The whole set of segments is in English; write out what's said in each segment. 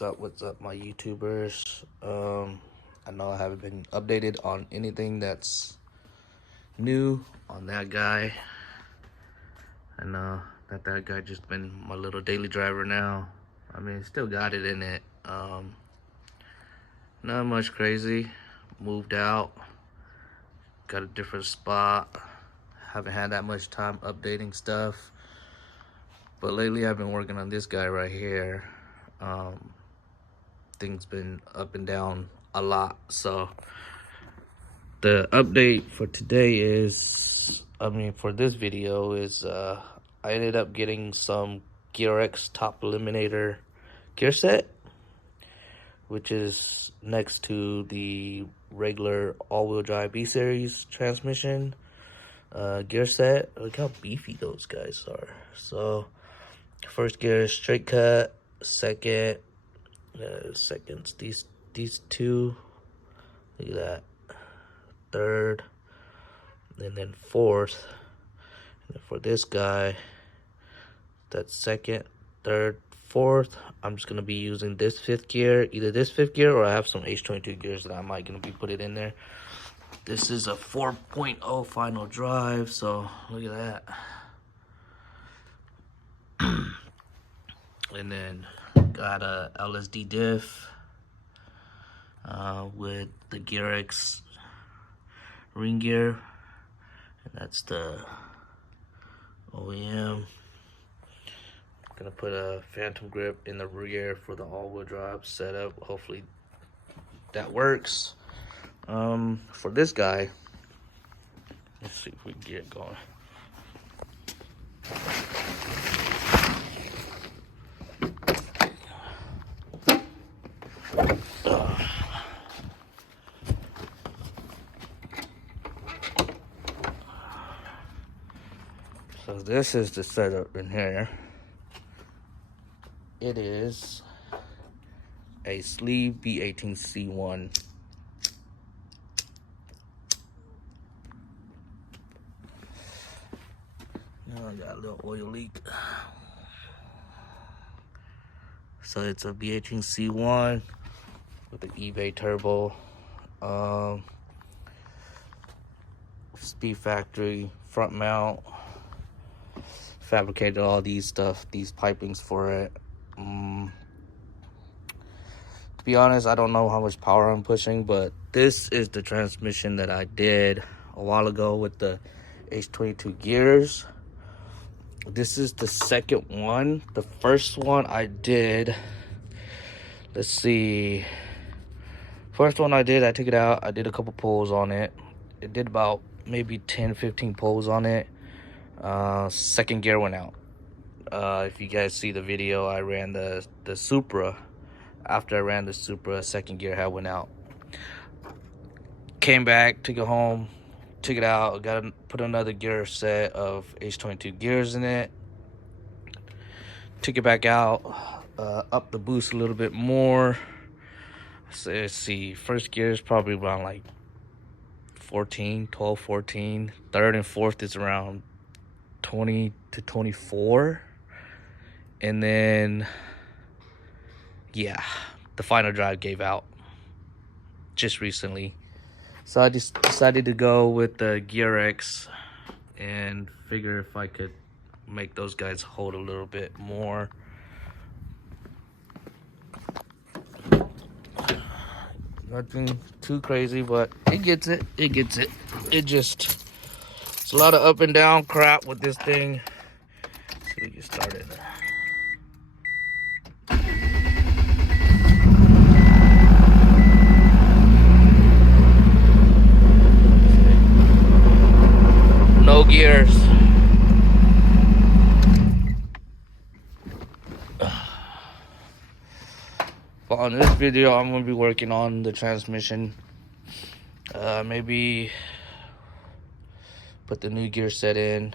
What's up, my YouTubers? I know I haven't been updated on anything that's new on that guy. I know that guy just been my little daily driver now. I mean, still got it in it. Not much crazy. Moved out, got a different spot. Haven't had that much time updating stuff. But lately I've been working on this guy right here. Things been up and down a lot. So the update for today is, for this video is, I ended up getting some GearX top eliminator gear set, which is next to the regular all-wheel drive B-Series transmission gear set. Look how beefy those guys are. So first gear is straight cut, seconds, these two, look at that, third, and then fourth. And then for this guy, that's second, third, fourth. I'm just gonna be using this fifth gear, either this fifth gear or I have some H22 gears that I might gonna be put it in there. This is a 4.0 final drive, so look at that. And then got a LSD diff with the GearX ring gear, and that's the OEM. Gonna put a phantom grip in the rear for the all-wheel drive setup. Hopefully that works. For this guy, let's see if we can get it going. So this is the setup in here. It is a sleeve B18C1. Now I got a little oil leak. So it's a B18C1 with an eBay turbo. Speed Factory front mount. Fabricated all these pipings for it. To be honest, I don't know how much power I'm pushing, but this is the transmission that I did a while ago with the H22 gears. This is the second one. The first one I did, let's see. First one I did, I took it out. I did a couple pulls on it. It did about maybe 10, 15 pulls on it. Second gear went out. If you guys see the video, I ran the Supra. After I ran the Supra, second gear had went out. Came back, took it home, took it out, put another gear set of H22 gears in it. Took it back out, up the boost a little bit more. So let's see, first gear is probably around like 12, 14. Third and fourth is around 20 to 24. And then, yeah, the final drive gave out just recently. So I just decided to go with the GearX and figure if I could make those guys hold a little bit more. Nothing too crazy, but it gets it. It's a lot of up and down crap with this thing. So we get started. No gears. But on this video, I'm gonna be working on the transmission. Maybe put the new gear set in,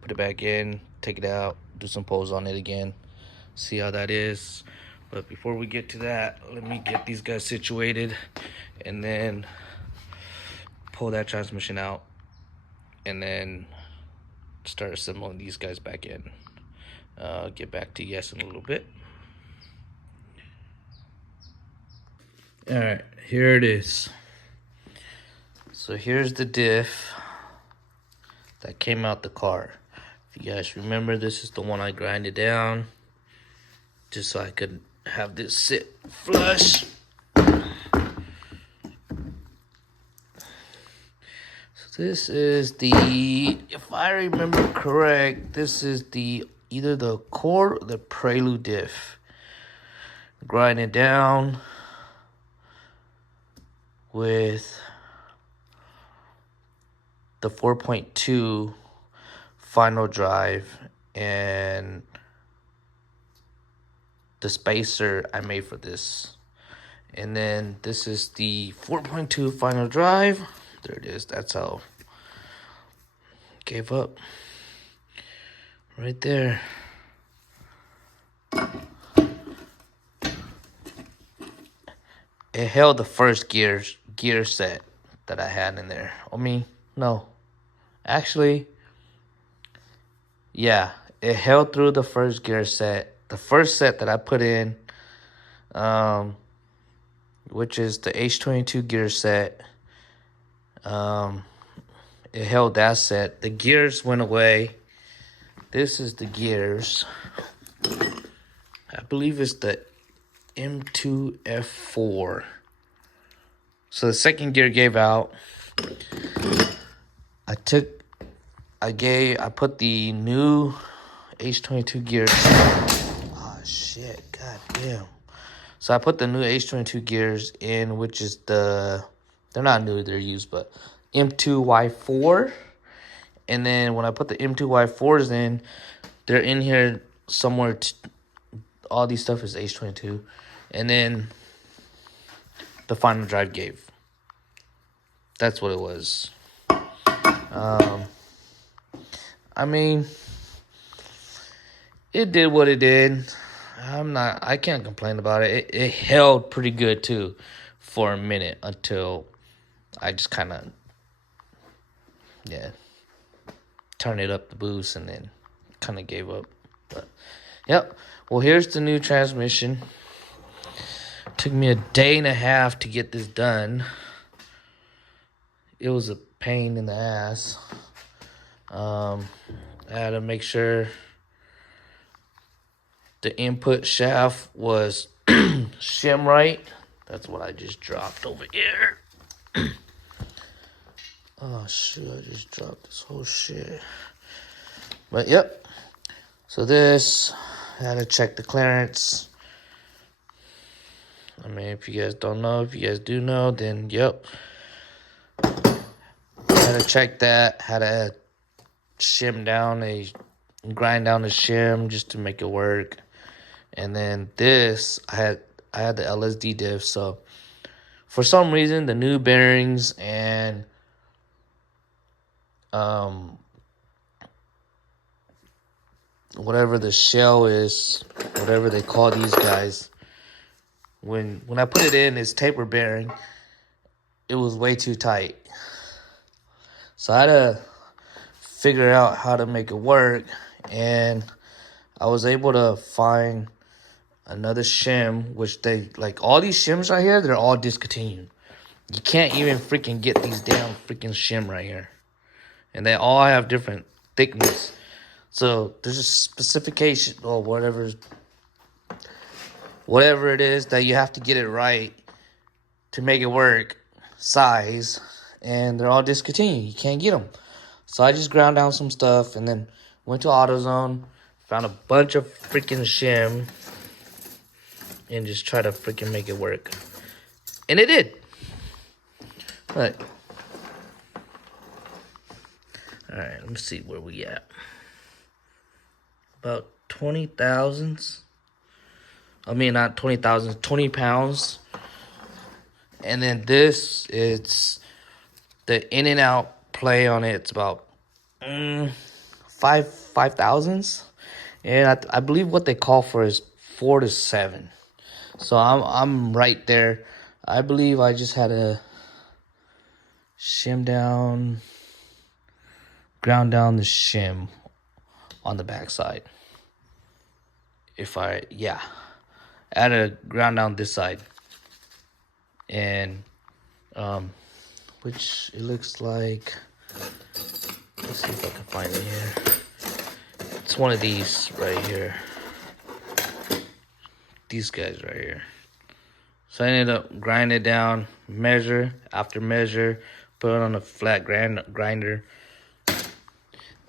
put it back in, take it out, do some pulls on it again, see how that is. But before we get to that, let me get these guys situated and then pull that transmission out and then start assembling these guys back in. I'll get back to you guys in a little bit. All right, here it is. So here's the diff that came out the car. If you guys remember, this is the one I grinded down just so I could have this sit flush. So this is the, if I remember correct, this is the either the core or the prelude diff. Grind it down with the 4.2 final drive and the spacer I made for this. And then this is the 4.2 final drive. There it is. That's how gave up. Right there. It held the first gear set that I had in there. I mean, no. Actually, yeah, it held through the first gear set. The first set that I put in, which is the H22 gear set. It held that set. The gears went away. This is the gears. I believe it's the M2F4. So the second gear gave out. I put the new H22 gears. Oh shit, god damn. So I put the new H22 gears in, which is they're not new, they're used, but M2Y4. And then when I put the M2Y4s in, they're in here somewhere. All these stuff is H22. And then the final drive gave. That's what it was. I mean, it did what it did. I can't complain about it. It held pretty good too for a minute until I just kind of, turned it up the boost and then kind of gave up. But, yep. Well, here's the new transmission. Took me a day and a half to get this done. It was a pain in the ass. I had to make sure the input shaft was shim right. That's what I just dropped over here. Oh shit, I just dropped this whole shit. But yep. So this, I had to check the clearance. I mean, if you guys don't know, if you guys do know, then yep. Had to check that, had to grind down the shim just to make it work. And then this, I had the LSD diff, so for some reason the new bearings and whatever the shell is, whatever they call these guys, when I put it in its taper bearing, it was way too tight. So I had to figure out how to make it work, and I was able to find another shim, which they, like, all these shims right here, they're all discontinued. You can't even freaking get these damn freaking shim right here. And they all have different thickness. So there's a specification or whatever it is that you have to get it right to make it work, size, and they're all discontinued. You can't get them. So I just ground down some stuff and then went to AutoZone, found a bunch of freaking shim, and just try to freaking make it work. And it did. But alright, let me see where we at. About 20 thousandths. I mean, not 20 thousandths, 20 pounds. And then this, it's the in and out play on it. It's about 5 thousandths. And I believe what they call for is 4 to 7. So I'm right there. I believe I just had to ground down the shim on the backside. I had to ground down this side. and which it looks like, let's see if I can find it here. It's one of these right here. These guys right here. So I ended up grinding it down, measure after measure, put it on a flat grinder,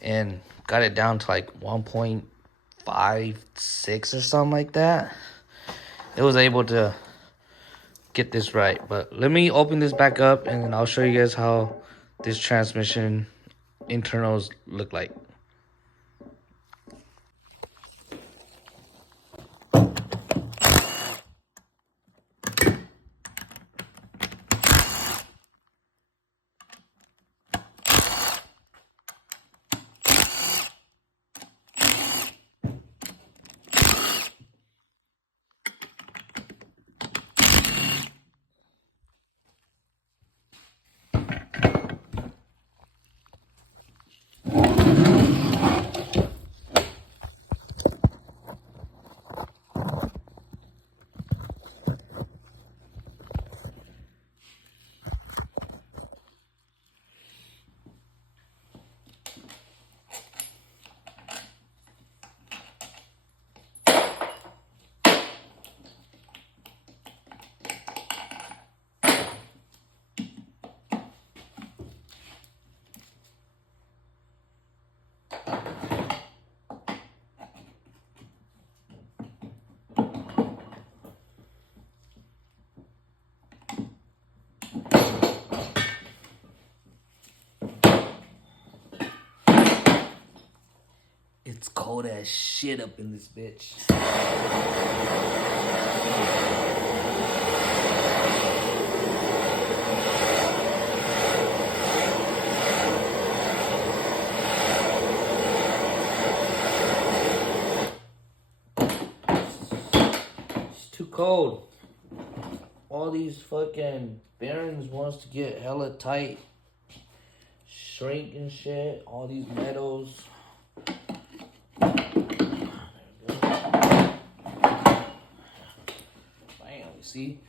and got it down to like 1.56 or something like that. It was able to get this right. But let me open this back up and I'll show you guys how this transmission internals look like. It's cold as shit up in this bitch. It's too cold. All these fucking bearings wants to get hella tight. Shrink and shit. All these metals. See,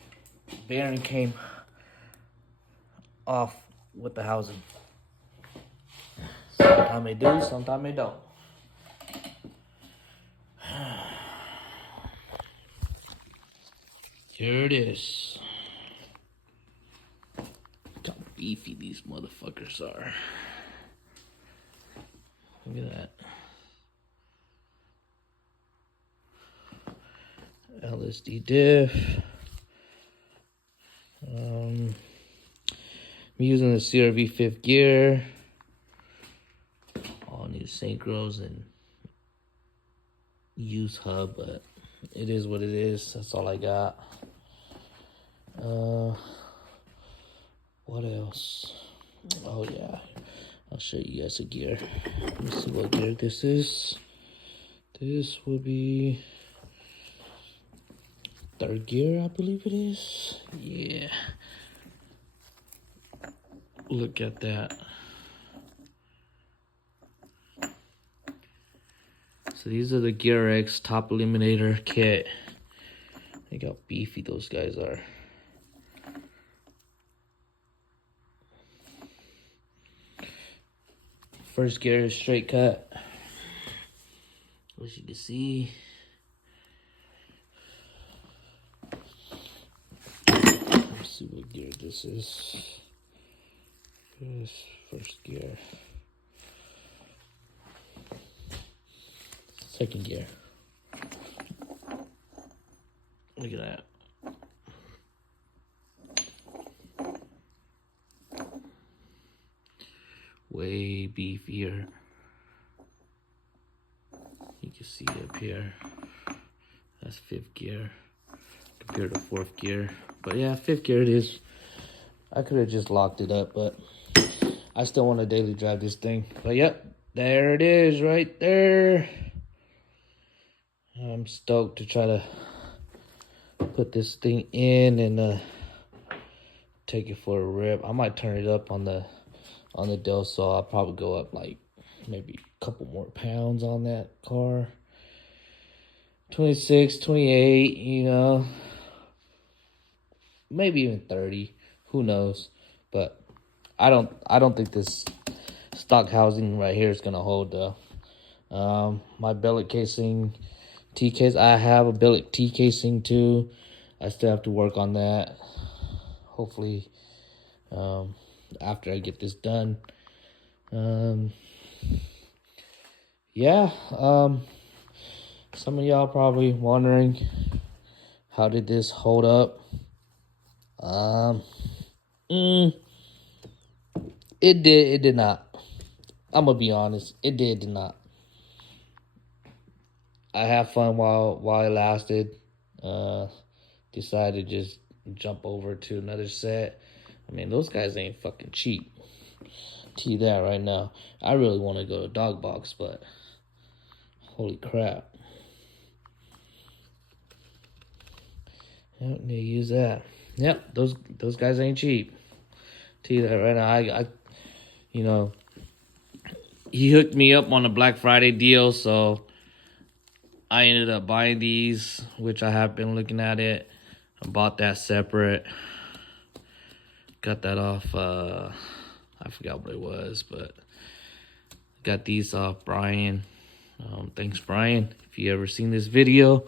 bearing came off with the housing. Sometimes they do, sometimes they don't. Here it is. Look how beefy these motherfuckers are. Look at that. LSD diff. I'm using the CRV 5th gear. All new synchros and use hub, but it is what it is. That's all I got. What else? Oh yeah, I'll show you guys a gear. Let me see what gear this is. This would be 3rd gear, I believe it is. Yeah. Look at that. So these are the Gear X top eliminator kit. Look how beefy those guys are. First gear is straight cut. As you can see. Let's see what gear this is. This first gear. 2nd gear. Look at that. Way beefier. You can see up here. That's 5th gear compared to 4th gear. But yeah, 5th gear it is. I could have just locked it up, but I still want to daily drive this thing. But yep, there it is right there. I'm stoked to try to put this thing in and take it for a rip. I might turn it up on the Del Sol. I'll probably go up like maybe a couple more pounds on that car. 26, 28, you know. maybe even 30. Who knows? But I don't think this stock housing right here is gonna hold though. My billet casing, T case. I have a billet T casing too. I still have to work on that. Hopefully, after I get this done. Yeah. Some of y'all probably wondering, how did this hold up? It did. It did not. I'm gonna be honest. It did not. I had fun while it lasted. Decided to just jump over to another set. I mean, those guys ain't fucking cheap. Tell you that right now. I really want to go to Dog Box, but holy crap. Yep, need to use that. Yep, those guys ain't cheap. Tell you that right now. I you know, he hooked me up on a Black Friday deal, so I ended up buying these, which I have been looking at it. I bought that separate. Got that off, I forgot what it was, but got these off Brian. Thanks, Brian. If you ever seen this video,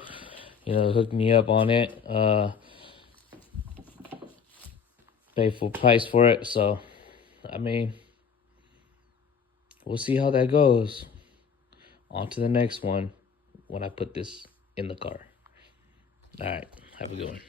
hook me up on it. Pay full price for it. So, I mean, we'll see how that goes. On to the next one when I put this in the car. All right. Have a good one.